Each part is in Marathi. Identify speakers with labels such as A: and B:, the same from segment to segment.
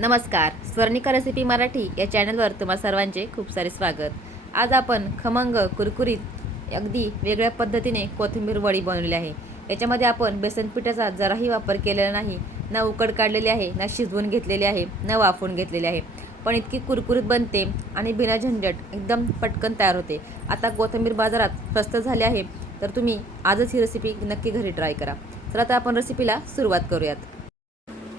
A: नमस्कार स्वर्णिका रेसिपी मराठी या चॅनलवर तुम्हा सर्वांचे खूप सारे स्वागत. आज आपण खमंग कुरकुरीत अगदी वेगळ्या पद्धतीने कोथिंबीर वडी बनवली आहे. याच्यामध्ये आपण बेसन पिठाचा जराही वापर केलेला नाही ना उकड काढलेली आहे ना शिजवून घेतलेली आहे ना वाफवून घेतलेली आहे. पण इतकी कुरकुरीत बनते आणि बिना झंझट एकदम पटकन तयार होते. आता कोथिंबीर बाजारात स्वस्त झाली आहे तर तुम्ही आजच ही रेसिपी नक्की घरी ट्राय करा. चला तर आपण रेसिपीला सुरुवात करूयात.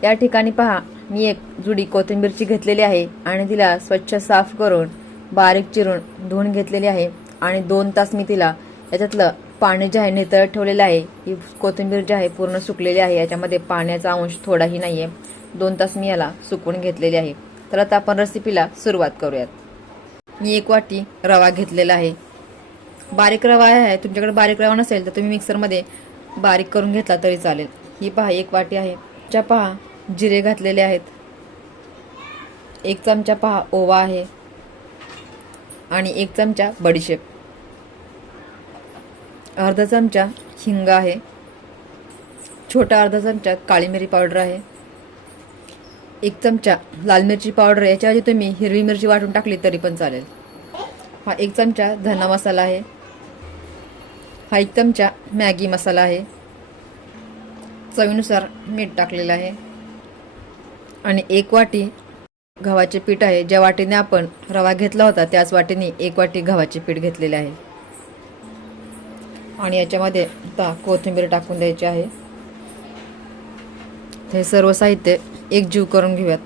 A: या ठिकाणी पहा मी एक जुडी कोथिंबीरची घेतलेली आहे आणि तिला स्वच्छ साफ करून बारीक चिरून धुवून घेतलेली आहे आणि दोन तास मी तिला याच्यातलं पाणी जे आहे नितळत ठेवलेलं आहे ही कोथिंबीर जी आहे पूर्ण सुकलेली आहे याच्यामध्ये पाण्याचा अंश थोडाही नाही आहे दोन तास मी याला सुकवून घेतलेली आहे. तर आता आपण रेसिपीला सुरुवात करूयात. मी एक वाटी रवा घेतलेला आहे. बारीक रवा आहे तुमच्याकडे बारीक रवा नसेल तर तुम्ही मिक्सरमध्ये बारीक करून घेतला तरी चालेल. ही पहा एक वाटी आहे. च्या पहा जिरे घातलेले आहेत. एक चमचा पहा ओवा आहे. आणि एक चमचा बडीशेप. अर्धा चमचा हिंग आहे. छोटा अर्धा चमचा काळी मिरी पावडर आहे. एक चमचा लाल मिरची पावडर याच्या आधी तुम्ही हिरवी मिरची वाटून टाकली तरी पण चालेल. हा एक चमचा धना मसाला आहे. हा एक चमचा मॅगी मसाला आहे. चवीनुसार मीठ टाकलेलं आहे. आणि एक वाटी गव्हाचे पीठ आहे. ज्या वाटीने आपण रवा घेतला होता त्याच वाटीने एक वाटी गव्हाचे पीठ घेतलेले आहे. आणि याच्यामध्ये आता कोथिंबीर टाकून द्यायची आहे. हे सर्व साहित्य एकजीव करून घेऊयात.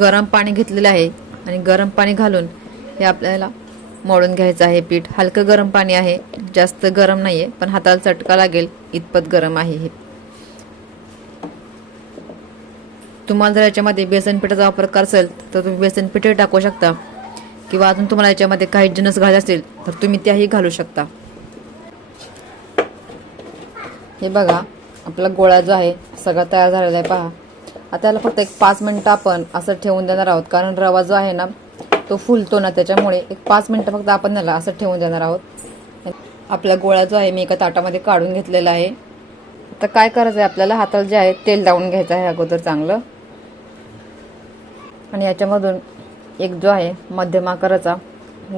A: गरम पाणी घेतलेलं आहे आणि गरम पाणी घालून हे आपल्याला मोडून घ्यायचं आहे. पीठ हलकं गरम पाणी आहे. जास्त गरम नाही आहे पण हाताला चटका लागेल. इतपत गरम आहे हे. तुम्हाला जर याच्यामध्ये बेसन पिठाचा वापर करसाल तर तुम्ही बेसन पिठे टाकू शकता. किंवा अजून तुम्हाला याच्यामध्ये काही जिनस घालायचे असेल तर तुम्ही त्याही घालू शकता. हे बघा आपला गोळा जो आहे सगळा तयार झालेला आहे पहा. आता याला फक्त एक पाच मिनटं आपण असं ठेवून देणार आहोत. कारण रवा जो आहे ना तो फुलतो ना त्याच्यामुळे एक पाच मिनटं फक्त आपण त्याला असं ठेवून देणार आहोत. आपला गोळा जो आहे मी एका ताटामध्ये काढून घेतलेला आहे. आता काय करायचं आहे आपल्याला हाताला जे आहे तेल लावून घ्यायचं आहे अगोदर चांगलं. आणि याच्यामधून एक जो आहे मध्यम आकाराचा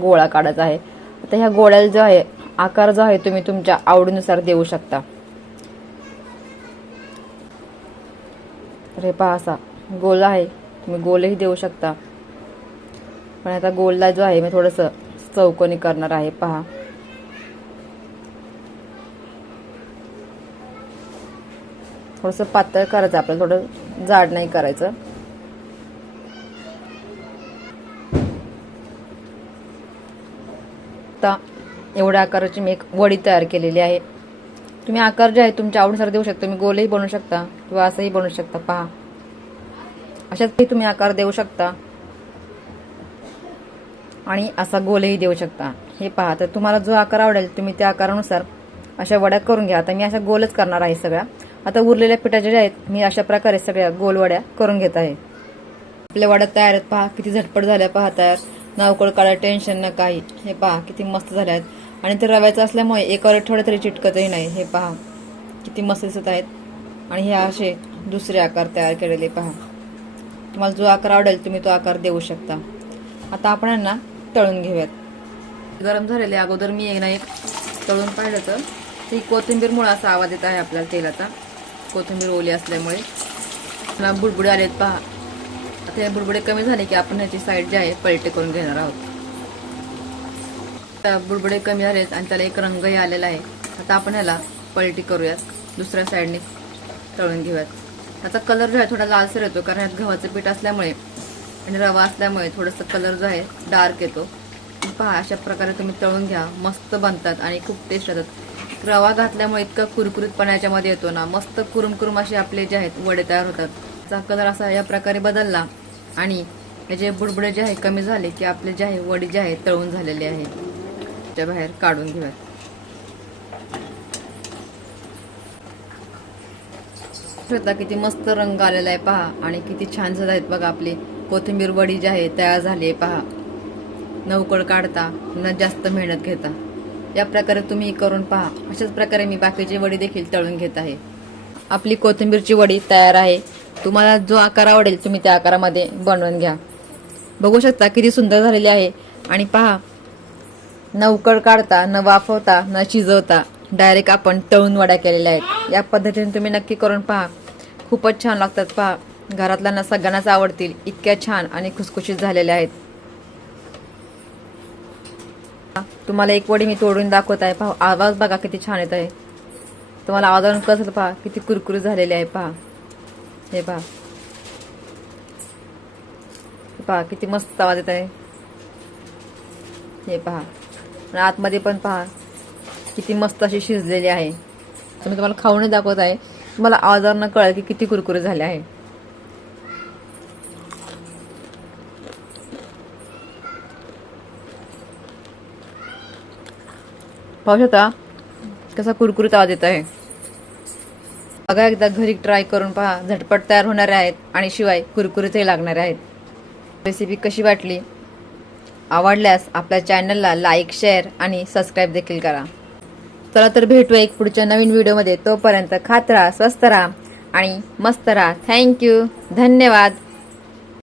A: गोळा काढायचा आहे. आता ह्या गोळ्याला जो आहे आकार जो आहे तुम्ही तुमच्या आवडीनुसार देऊ शकता. तर हे पहा असा गोल आहे. तुम्ही गोलही देऊ शकता. पण आता गोलला जो आहे मी थोडंसं चौकोनी करणार आहे पहा. थोडंसं पातळ करायचं आपल्याला थोडं जाड नाही करायचं. आता एवढ्या आकाराची मी एक वडी तयार केलेली आहे. तुम्ही आकार जे आहे तुमच्या आवडीनुसार देऊ शकता. तुम्ही गोलही बनवू शकता किंवा असंही बनवू शकता. पहा. अशाच तुम्ही आकार देऊ शकता. आणि असा गोलही देऊ शकता. हे पहा तर तुम्हाला जो आकार आवडेल तुम्ही त्या आकारानुसार अशा वड्या करून घ्या. आता मी अशा गोलच करणार आहे सगळ्या. आता उरलेल्या पिठाच्या ज्या आहेत मी अशा प्रकारे सगळ्या गोल वड्या करून घेत आहे. आपल्या वड्या तयार आहेत. पहा किती झटपट झाल्या. पहा तयार. ना काढा टेन्शन ना काही हे पहा किती मस्त झाल्या आहेत आणि ते रव्याचं असल्यामुळे एकावर थोडं तरी चिटकतही नाही. हे पहा किती मस्त दिसत आहेत. आणि हे असे दुसरे आकार तयार केलेले पहा. तुम्हाला जो आकार आवडेल तुम्ही तो आकार देऊ शकता. आता आपण यांना तळून घेऊयात. गरम झालेले अगोदर मी एक ना एक तळून पाहिलं तर ती कोथिंबीरमुळे असा आवाज येत आहे आपल्याला तेलाचा. कोथिंबीर ओली असल्यामुळे. बुडबुडे आलेत पहा. आता हे बुडबुडे कमी झाले की आपण ह्याची साईड जी आहे पलटे करून घेणार आहोत. आता बुडबुडे कमी झालेत आणि त्याला एक रंगही आलेला आहे. आता आपण ह्याला पलटी करूयात. दुसऱ्या साईडने तळून घेऊयात. त्याचा कलर जो आहे थोडा लालसर येतो कारण ह्यात गव्हाचं पीठ असल्यामुळे आणि रवा असल्यामुळे थोडंसं कलर जो आहे डार्क येतो. पहा अशा प्रकारे तुम्ही तळून घ्या. मस्त बनतात आणि खूप टेस्ट येतात. रवा घातल्यामुळे इतका कुरकुरीतपणा याच्यामध्ये येतो ना. मस्त कुरुम कुरुम असे आपले जे आहेत वडे तयार होतात. त्याचा कलर असा या प्रकारे बदलला. आणि याचे बुडबुडे जे आहे कमी झाले की आपले जे आहे वडी जे आहे तळून झालेले आहे. त्या बाहेर काढून घेऊयात. होता किती मस्त रंग आलेला आहे पहा. आणि किती छान झाले आहेत बघा आपली. कोथिंबीर वडी जी आहे तयार झाली आहे पहा. नवकळ काढता न जास्त मेहनत घेता. या प्रकारे तुम्ही करून पहा. अशाच प्रकारे मी बाकीची वडी देखील तळून घेत आहे. आपली कोथिंबीरची वडी तयार आहे. तुम्हाला जो आकार आवडेल तुम्ही त्या आकारामध्ये बनवून घ्या. बघू शकता किती सुंदर झालेली आहे. आणि पहा न उकळ काढता न वाफवता न शिजवता डायरेक्ट आपण तळून वड्या केलेल्या आहेत. या पद्धतीने तुम्ही नक्की करून पहा. खूपच छान लागतात पहा. घरातल्यांना सगळ्यांनाच आवडतील. इतक्या छान आणि खुसखुशीत झालेल्या आहेत. तुम्हाला एक वडी मी तोडून दाखवत आहे. पहा आवाज बघा किती छान येत आहे. तुम्हाला आवाजावरून कसं पहा किती कुरकुरीत झालेले आहे पहा. हे पहा. पहा किती मस्त आवाज येत आहे. हे पहा. आणि आतमध्ये पण पहा किती मस्त अशी शिजलेली आहे. तर मी तुम्हाला खाऊनच दाखवत आहे. तुम्हाला आवाजावरनं कळेल की किती कुरकुरे झाले आहे. पाहू शकता कसा कुरकुरीत आवाज येत आहे. बघा एकदा घरी ट्राय करून पहा. झटपट तयार होणारे आहेत आणि शिवाय कुरकुरीतही लागणारे आहेत. रेसिपी कशी वाटली? आवडल्यास आपल्या चॅनलला लाईक शेअर आणि सबस्क्राईब देखील करा. चला तर भेटूया एक पुढच्या नवीन व्हिडिओमध्ये तोपर्यंत खात राहा स्वस्त राहा आणि मस्त राहा. थँक्यू धन्यवाद.